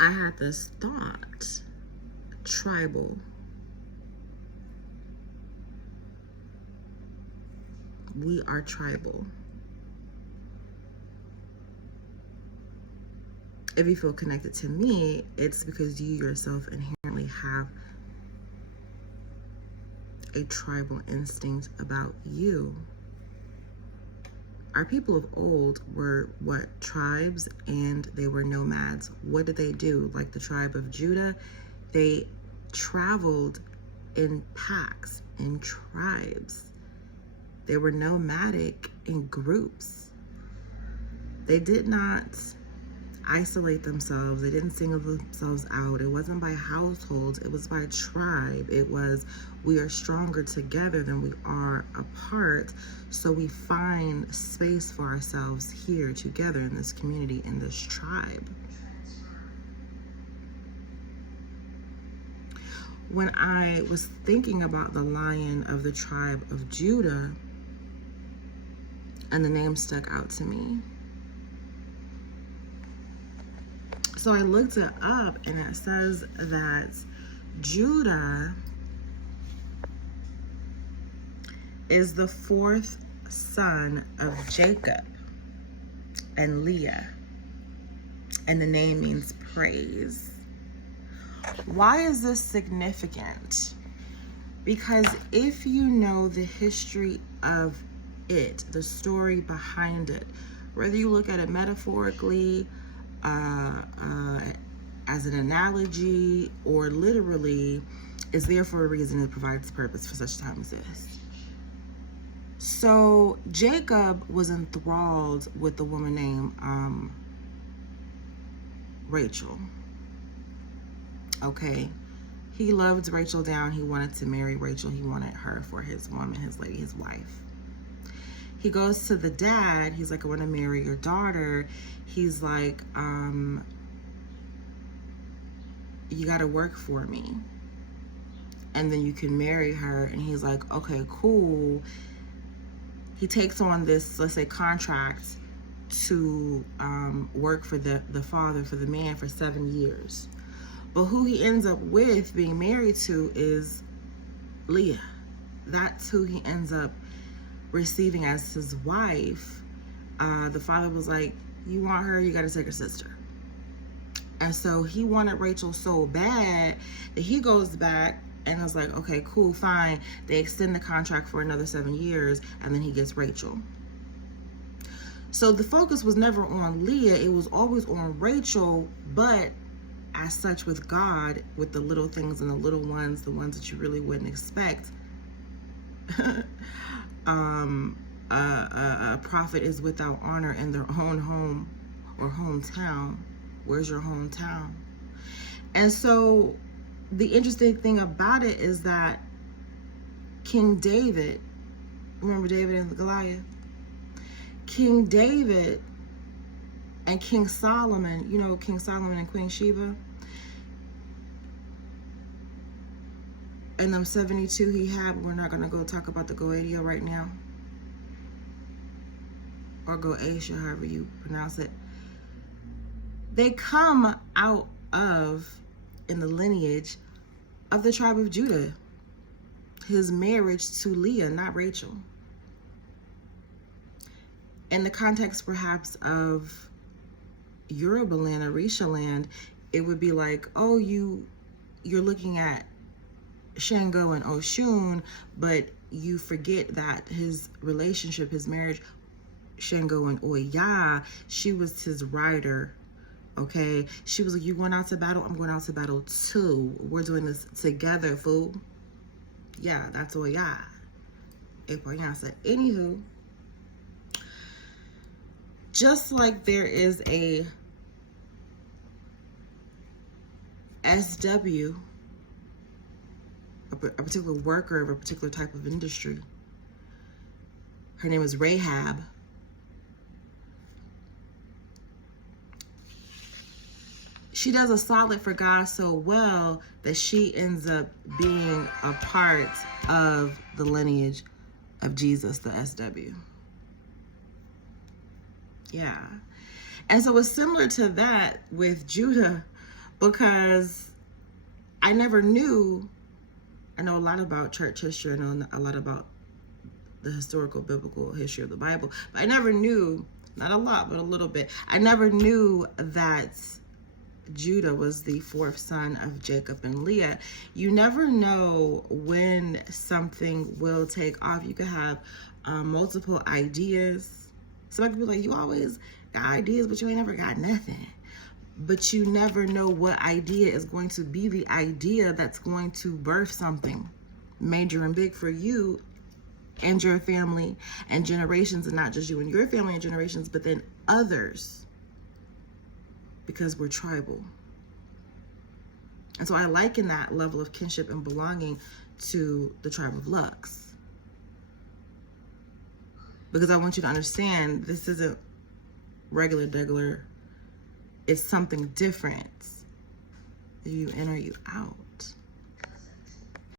I had this thought, tribal. We are tribal. If you feel connected to me, it's because you yourself inherently have a tribal instinct about you. Our people of old were what? Tribes, and they were nomads. What did they do? Like the tribe of Judah, they traveled in packs, in tribes. They were nomadic in groups. They did not isolate themselves. They didn't single themselves out. It wasn't by households. It was by tribe. It was, we are stronger together than we are apart. So we find space for ourselves here together in this community, in this tribe. When I was thinking about the Lion of the tribe of Judah, and the name stuck out to me. So I looked it up, and it says that Judah is the fourth son of Jacob and Leah, and the name means praise. Why is this significant? Because if you know the history of it, the story behind it, whether you look at it metaphorically, as an analogy, or literally, is there for a reason. It provides purpose for such time as this. So Jacob was enthralled with the woman named Rachel. Okay, he loved Rachel down. He wanted to marry Rachel. He wanted her for his woman, his lady, his wife. He goes to the dad. He's like, I want to marry your daughter. He's like, you got to work for me, and then you can marry her. And he's like, okay, cool. He takes on this, let's say, contract to work for the father, for the man, for 7 years. But who he ends up with, being married to, is Leah. That's who he ends up receiving as his wife. The father was like, you want her, you got to take her sister. And so he wanted Rachel so bad that he goes back and was like, okay, cool, fine. They extend the contract for another 7 years, and then he gets Rachel. So the focus was never on Leah. It was always on Rachel, but as such, with God, with the little things and the little ones, the ones that you really wouldn't expect, a prophet is without honor in their own home or hometown. Where's your hometown? And so the interesting thing about it is that King David, remember David and Goliath? King David and King Solomon, you know, King Solomon and Queen Sheba, and them 72 he had. We're not going to go talk about the Goetia right now, or Goetia, however you pronounce it. They come out of, in the lineage of the tribe of Judah. His marriage to Leah, not Rachel. In the context perhaps of Yoruba land, Orisha land, it would be like, oh, you're looking at Shango and Oshun, but you forget that his relationship, his marriage, Shango and Oya, she was his rider. Okay, she was like, you going out to battle? I'm going out to battle too. We're doing this together, fool. Yeah, that's Oya. If Oya said, anywho, just like there is a SW, a particular worker of a particular type of industry. Her name is Rahab. She does a solid for God so well that she ends up being a part of the lineage of Jesus, the SW. Yeah. And so it's similar to that with Judah, because I never knew. I know a lot about church history. I know a lot about the historical biblical history of the Bible, but I never knew, not a lot, but a little bit. I never knew that Judah was the fourth son of Jacob and Leah. You never know when something will take off. You could have multiple ideas. Some people like, you always got ideas, but you ain't never got nothing. But you never know what idea is going to be the idea that's going to birth something major and big for you and your family and generations, and not just you and your family and generations, but then others, because we're tribal. And so I liken that level of kinship and belonging to the tribe of Luxe, because I want you to understand this isn't regular. It's something different. Are you in or you out?